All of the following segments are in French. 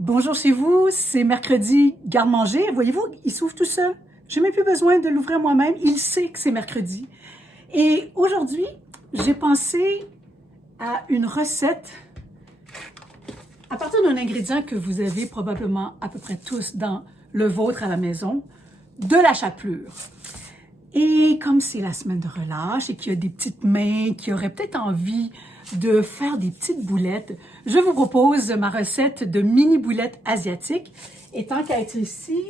Bonjour chez vous, c'est mercredi garde-manger. Voyez-vous, il s'ouvre tout seul. Je n'ai même plus besoin de l'ouvrir moi-même. Il sait que c'est mercredi. Et aujourd'hui, j'ai pensé à une recette à partir d'un ingrédient que vous avez probablement à peu près tous dans le vôtre à la maison, de la chapelure. Et comme c'est la semaine de relâche et qu'il y a des petites mains qui auraient peut-être envie de faire des petites boulettes, je vous propose ma recette de mini boulettes asiatiques. Et tant qu'à être ici,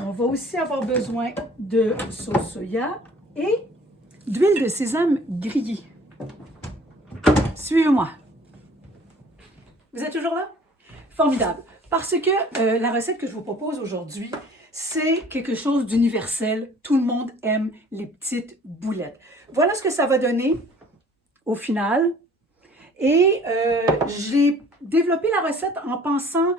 on va aussi avoir besoin de sauce soya et d'huile de sésame grillée. Suivez-moi. Vous êtes toujours là? Formidable. Parce que la recette que je vous propose aujourd'hui, c'est quelque chose d'universel. Tout le monde aime les petites boulettes. Voilà ce que ça va donner au final. Et j'ai développé la recette en pensant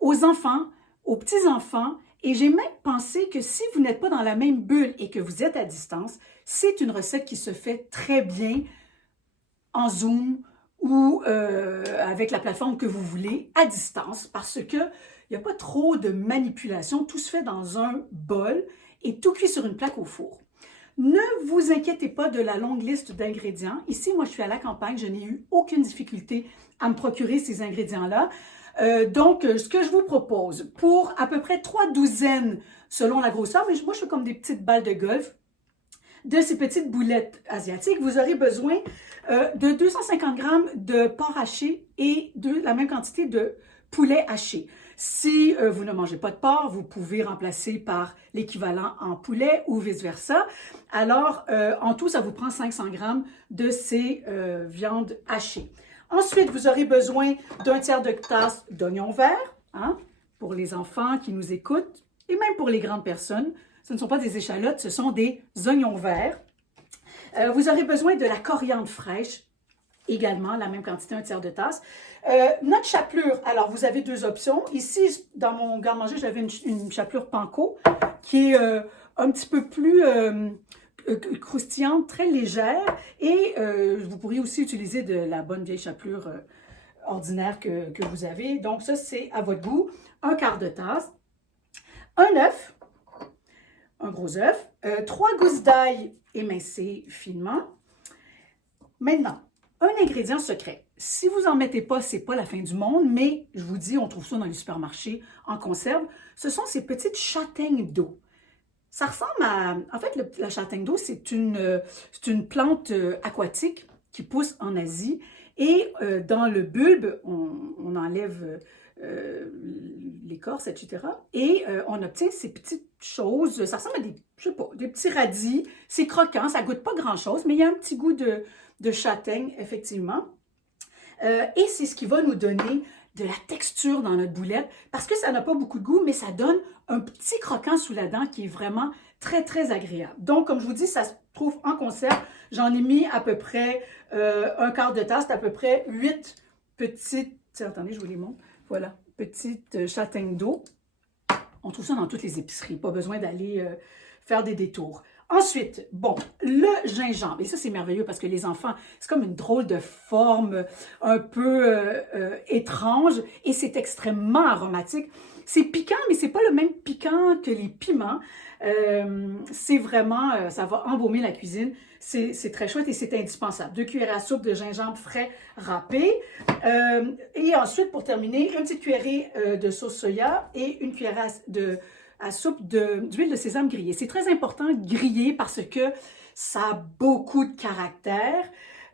aux enfants, aux petits-enfants. Et j'ai même pensé que si vous n'êtes pas dans la même bulle et que vous êtes à distance, c'est une recette qui se fait très bien en Zoom ou avec la plateforme que vous voulez à distance parce que il n'y a pas trop de manipulation. Tout se fait dans un bol et tout cuit sur une plaque au four. Ne vous inquiétez pas de la longue liste d'ingrédients. Ici, moi, je suis à la campagne. Je n'ai eu aucune difficulté à me procurer ces ingrédients-là. Donc, ce que je vous propose, pour à peu près 3 douzaines, selon la grosseur, mais moi, je fais comme des petites balles de golf, de ces petites boulettes asiatiques, vous aurez besoin de 250 grammes de porc haché et de la même quantité de poulet haché. Si vous ne mangez pas de porc, vous pouvez remplacer par l'équivalent en poulet ou vice-versa. Alors, en tout, ça vous prend 500 grammes de ces viandes hachées. Ensuite, vous aurez besoin d'un tiers de tasse d'oignons verts, hein, pour les enfants qui nous écoutent et même pour les grandes personnes. Ce ne sont pas des échalotes, ce sont des oignons verts. Vous aurez besoin de la coriandre fraîche, également, la même quantité, un tiers de tasse. Notre chapelure, alors vous avez deux options. Ici, dans mon garde-manger, j'avais une chapelure panko qui est un petit peu plus croustillante, très légère. Et vous pourriez aussi utiliser de la bonne vieille chapelure ordinaire que vous avez. Donc ça, c'est à votre goût. Un quart de tasse. Un œuf. Un gros œuf, 3 gousses d'ail émincées finement. Maintenant, un ingrédient secret. Si vous n'en mettez pas, ce n'est pas la fin du monde, mais je vous dis, on trouve ça dans les supermarchés en conserve. Ce sont ces petites châtaignes d'eau. Ça ressemble à... En fait, la châtaigne d'eau, c'est une plante aquatique qui pousse en Asie. Et dans le bulbe, on enlève l'écorce, etc. Et on obtient ces petites choses. Ça ressemble à des, je sais pas, des petits radis. C'est croquant, ça goûte pas grand-chose, mais il y a un petit goût de châtaigne, effectivement. Et c'est ce qui va nous donner de la texture dans notre boulette, parce que ça n'a pas beaucoup de goût, mais ça donne un petit croquant sous la dent qui est vraiment très, très agréable. Donc, comme je vous dis, ça se trouve en conserve. J'en ai mis à peu près un quart de tasse, à peu près 8 petites, attendez, je vous les montre, voilà, petites châtaignes d'eau. On trouve ça dans toutes les épiceries, pas besoin d'aller faire des détours. Ensuite, bon, le gingembre. Et ça, c'est merveilleux parce que les enfants, c'est comme une drôle de forme un peu étrange et c'est extrêmement aromatique. C'est piquant, mais c'est pas le même piquant que les piments. C'est vraiment, ça va embaumer la cuisine. C'est très chouette et c'est indispensable. 2 cuillères à soupe de gingembre frais râpé. Et ensuite, pour terminer, une petite cuillerée de sauce soya et une cuillère à soupe d'huile de sésame grillée. C'est très important de griller parce que ça a beaucoup de caractère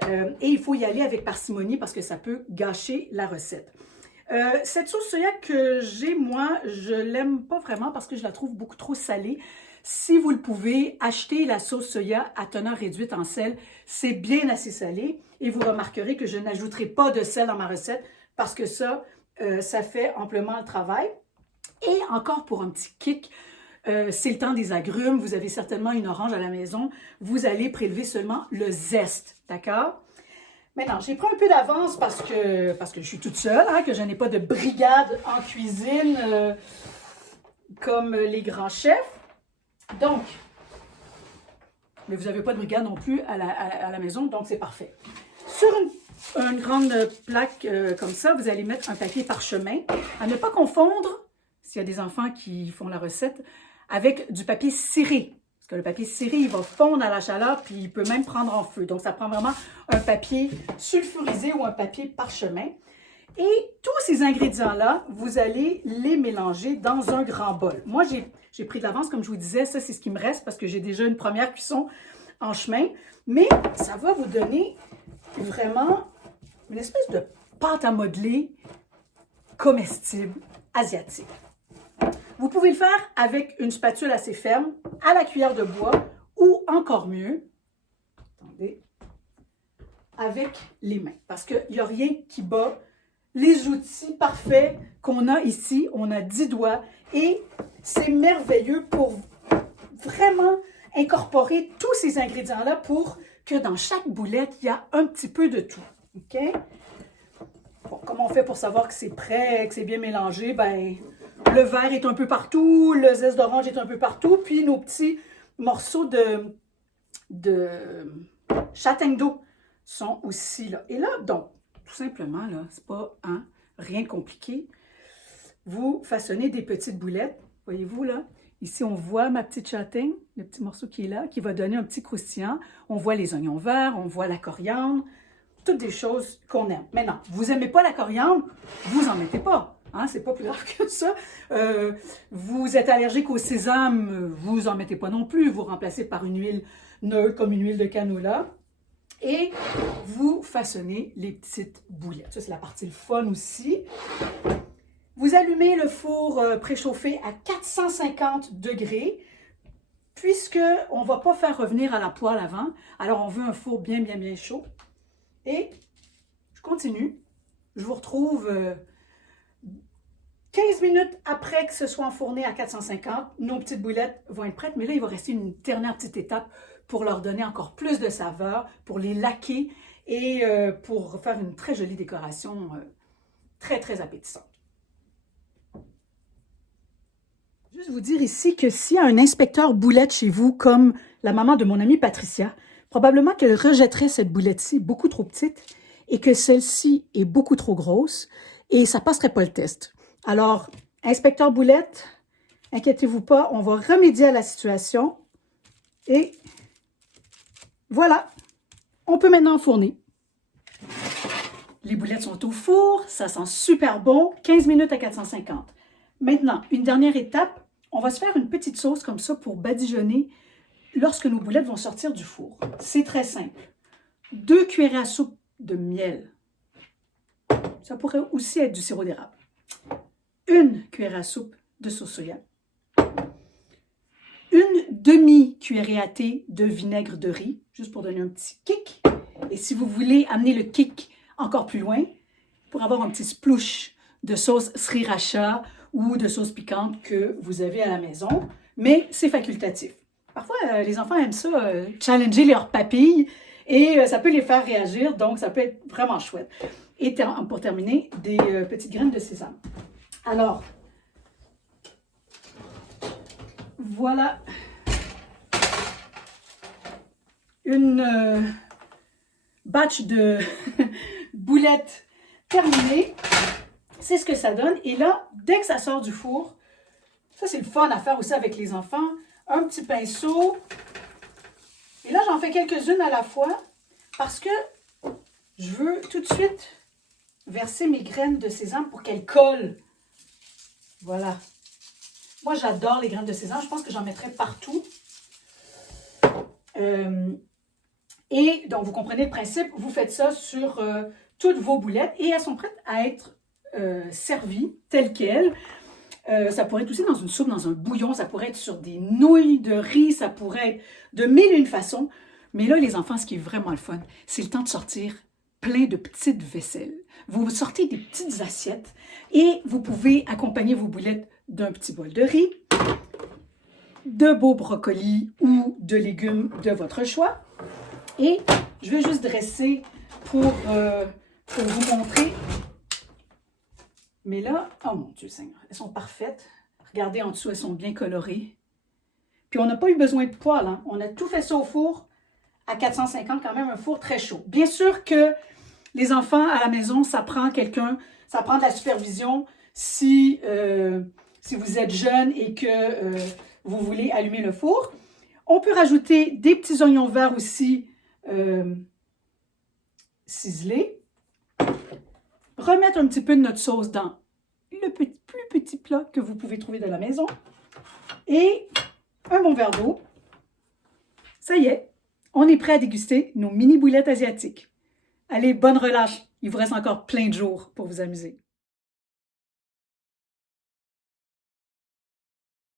et il faut y aller avec parcimonie parce que ça peut gâcher la recette. Cette sauce soya que j'ai, moi, je l'aime pas vraiment parce que je la trouve beaucoup trop salée. Si vous le pouvez, achetez la sauce soya à teneur réduite en sel. C'est bien assez salé et vous remarquerez que je n'ajouterai pas de sel dans ma recette parce que ça fait amplement le travail. Et encore pour un petit kick, c'est le temps des agrumes. Vous avez certainement une orange à la maison. Vous allez prélever seulement le zeste, d'accord? Maintenant, j'ai pris un peu d'avance parce que je suis toute seule, hein, que je n'ai pas de brigade en cuisine comme les grands chefs. Donc, mais vous n'avez pas de brigade non plus à la maison, donc c'est parfait. Sur une une grande plaque comme ça, vous allez mettre un papier parchemin. À ne pas confondre, s'il y a des enfants qui font la recette, avec du papier ciré. Parce que le papier ciré, il va fondre à la chaleur, puis il peut même prendre en feu. Donc, ça prend vraiment un papier sulfurisé ou un papier parchemin. Et tous ces ingrédients-là, vous allez les mélanger dans un grand bol. Moi, j'ai pris de l'avance, comme je vous disais, ça c'est ce qui me reste parce que j'ai déjà une première cuisson en chemin. Mais ça va vous donner vraiment une espèce de pâte à modeler comestible asiatique. Vous pouvez le faire avec une spatule assez ferme, à la cuillère de bois ou encore mieux, attendez, avec les mains. Parce qu'il n'y a rien qui bat les outils parfaits qu'on a ici. On a 10 doigts et c'est merveilleux pour vraiment incorporer tous ces ingrédients-là pour que dans chaque boulette, il y a un petit peu de tout. OK? Bon, comment on fait pour savoir que c'est prêt, que c'est bien mélangé? Ben, le vert est un peu partout, le zeste d'orange est un peu partout, puis nos petits morceaux de châtaigne d'eau sont aussi là. Et là, donc, tout simplement, là, c'est pas rien de compliqué. Vous façonnez des petites boulettes, voyez-vous là? Ici, on voit ma petite châtaigne, le petit morceau qui est là, qui va donner un petit croustillant. On voit les oignons verts, on voit la coriandre, toutes des choses qu'on aime. Maintenant, vous n'aimez pas la coriandre, vous n'en mettez pas. Hein, c'est pas plus grave que ça. Vous êtes allergique au sésame, vous n'en mettez pas non plus. Vous remplacez par une huile neutre, comme une huile de canola. Et vous façonnez les petites boulettes. Ça, c'est la partie le fun aussi. Vous allumez le four préchauffé à 450 degrés, puisqu'on ne va pas faire revenir à la poêle avant. Alors, on veut un four bien chaud. Et je continue. Je vous retrouve 15 minutes après que ce soit enfourné à 450. Nos petites boulettes vont être prêtes. Mais là, il va rester une dernière petite étape pour leur donner encore plus de saveur, pour les laquer et pour faire une très jolie décoration très appétissante. Juste vous dire ici que s'il y a un inspecteur boulette chez vous, comme la maman de mon amie Patricia, probablement qu'elle rejetterait cette boulette-ci beaucoup trop petite et que celle-ci est beaucoup trop grosse et ça ne passerait pas le test. Alors, inspecteur boulette, inquiétez-vous pas, on va remédier à la situation et voilà, on peut maintenant enfourner. Les boulettes sont au four, ça sent super bon, 15 minutes à 450. Maintenant, une dernière étape, on va se faire une petite sauce comme ça pour badigeonner lorsque nos boulettes vont sortir du four. C'est très simple. 2 cuillerées à soupe de miel. Ça pourrait aussi être du sirop d'érable. 1 cuillère à soupe de sauce soya. 1 demi-cuillerée à thé de vinaigre de riz, juste pour donner un petit kick. Et si vous voulez amener le kick encore plus loin, pour avoir un petit splouche de sauce sriracha ou de sauce piquante que vous avez à la maison, mais c'est facultatif. Parfois, les enfants aiment ça, challenger leurs papilles, et ça peut les faire réagir, donc ça peut être vraiment chouette. Et pour terminer, des petites graines de sésame. Alors, voilà une batch de boulettes terminée. C'est ce que ça donne. Et là, dès que ça sort du four, ça c'est le fun à faire aussi avec les enfants, un petit pinceau. Et là, j'en fais quelques-unes à la fois parce que je veux tout de suite verser mes graines de sésame pour qu'elles collent. Voilà. Moi, j'adore les graines de sésame. Je pense que j'en mettrai partout. Et donc, vous comprenez le principe. Vous faites ça sur toutes vos boulettes et elles sont prêtes à être servies telles quelles. Ça pourrait être aussi dans une soupe, dans un bouillon. Ça pourrait être sur des nouilles de riz. Ça pourrait être de mille et une façons. Mais là, les enfants, ce qui est vraiment le fun, c'est le temps de sortir plein de petites vaisselles. Vous sortez des petites assiettes et vous pouvez accompagner vos boulettes d'un petit bol de riz, de beaux brocolis ou de légumes de votre choix. Et je vais juste dresser pour vous montrer. Mais là, oh mon Dieu Seigneur, elles sont parfaites. Regardez en dessous, elles sont bien colorées. Puis on n'a pas eu besoin de poêle, hein. On a tout fait ça au four à 450, quand même un four très chaud. Bien sûr que Les enfants à la maison, ça prend quelqu'un, ça prend de la supervision si, si vous êtes jeune et que vous voulez allumer le four. On peut rajouter des petits oignons verts aussi ciselés. Remettre un petit peu de notre sauce dans le plus petit plat que vous pouvez trouver de la maison. Et un bon verre d'eau. Ça y est, on est prêt à déguster nos mini boulettes asiatiques. Allez, bonne relâche! Il vous reste encore plein de jours pour vous amuser.